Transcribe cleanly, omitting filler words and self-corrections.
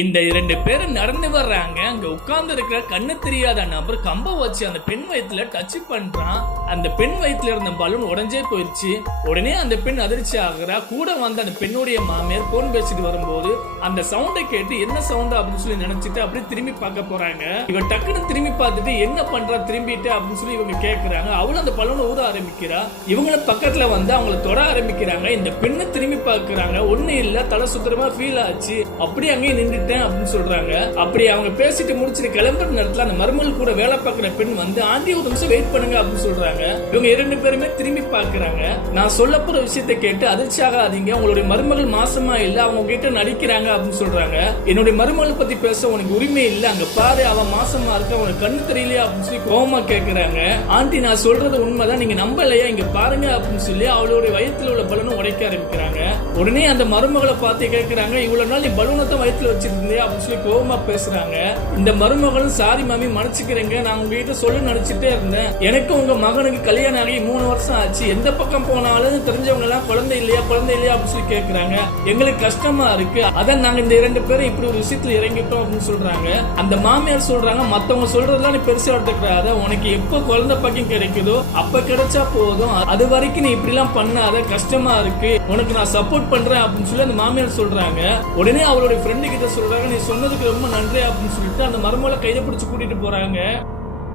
இந்த 2 பேரும் நடந்து வர்றாங்க. அங்க உட்கார்ந்து இருக்கிற கண்ணு தெரியாத நபர் கம்பை வச்சு அந்த பெண் வயித்துல டச் பண்றான். அந்த பெண் வயித்துல இருந்த பலூன் உடைஞ்சே போயிருச்சு. உடனே அந்த பெண் அதிர்ச்சி ஆகுறா. கூட வந்த அந்த பெண்ணுடைய மாமியார் போன் பேசிட்டு வரும்போது அந்த சவுண்டை கேட்டு என்ன சவுண்ட் அப்படின்னு சொல்லி நினைச்சிட்டு அப்படியே திரும்பி பார்க்க போறாங்க. இவன் டக்குன்னு திரும்பி பார்த்துட்டு என்ன பண்றா திரும்பிட்டு அப்படின்னு சொல்லி இவங்க கேக்குறாங்க. அவளும் அந்த பலூனை ஊத ஆரம்பிக்கிறா. இவங்களும் பக்கத்துல வந்து அவங்கள தொட ஆரம்பிக்கிறாங்க. இந்த பெண்ணை திரும்பி பார்க்கறாங்க. ஒண்ணு இல்ல, தலை சுத்தமா ஃபீல் ஆச்சு. அப்படியே அங்கேயே நின்று அப்படின்னு சொல்றாங்க. அப்படி அவங்க பேசிட்டு முடிச்சிட்டு கிளம்புற நேரத்துல அந்த மருமகள் கூட வேலை பார்க்கிற பெண் வந்து ஆண்டி ஒரு நிமிஷம் வெயிட் பண்ணுங்க அப்படின்னு சொல்றாங்க. இவங்க 2 பேருமே திரும்பி பார்க்கறாங்க. நான் சொல்ல போற விஷயத்தை கேட்டு அதிர்ச்சி ஆகாதீங்க. உங்களுடைய மருமகள் மாசமா இல்ல, அவங்க கிட்ட நடிக்கிறாங்க அப்படின்னு சொல்றாங்க. என்னுடைய மருமகளை பத்தி பேச உனக்கு உரிமை இல்ல, அங்க பாரு அவன் மாசமா இருக்க, உனக்கு கண்ணு தெரியலையா அப்படின்னு சொல்லி கோவமா கேக்குறாங்க. ஆண்டி நான் சொல்றது உண்மைதான், நீங்க நம்பலையா, இங்க பாருங்க அப்படின்னு சொல்லி அவளுடைய வயிற்றுல உள்ள பலூனை உடைக்க ஆரம்பிக்கிறாங்க. உடனே அந்த மருமகளை பார்த்து கேட்கிறாங்க, இவ்வளவு நாள் நீ பலூனத்தை வயிற்றுல வச்சிருந்தே அப்படின்னு சொல்லி கோவமா பேசுறாங்க. இந்த மருமகளும் சாரி மாமி மன்னிச்சுக்கிறேங்க, நான் உங்ககிட்ட சொல்ல நினைச்சிட்டே இருந்தேன். எனக்கு உங்க மகனுக்கு கல்யாணம் ஆகி 3 வருஷம் ஆச்சு. எந்த பக்கம் போனாலும் தெரிஞ்சவங்க எல்லாம் குழந்தை இல்லையா அப்படின்னு சொல்லி கேக்குறாங்க. எங்களுக்கு கஷ்டமா இருக்கு, அதான் நாங்க இந்த 2 பேரும் இப்படி ஒரு விஷயத்துல இறங்கிட்டோம் அப்படின்னு சொல்றாங்க. அந்த மாமியார் சொல்றாங்க, மத்தவங்க சொல்றதெல்லாம் நீ பெருசா எடுத்துக்கிறாத, உனக்கு எப்ப குழந்தை பாக்கியம் கிடைக்குதோ அப்ப கிடைச்சா போதும், அது வரைக்கும் நீ இப்படி எல்லாம் பண்ணாத, கஷ்டமா இருக்கு, உனக்கு நான் சப்போர்ட் பண்றேன் அப்படின்னு சொல்லி அந்த மாமியார் சொல்றாங்க. உடனே அவருடைய ஃப்ரெண்டு கிட்ட சொல்றாங்க, நீ சொன்னதுக்கு ரொம்ப நன்றி அப்படின்னு சொல்லிட்டு அந்த மருமகளை கையை பிடிச்சு கூட்டிட்டு போறாங்க.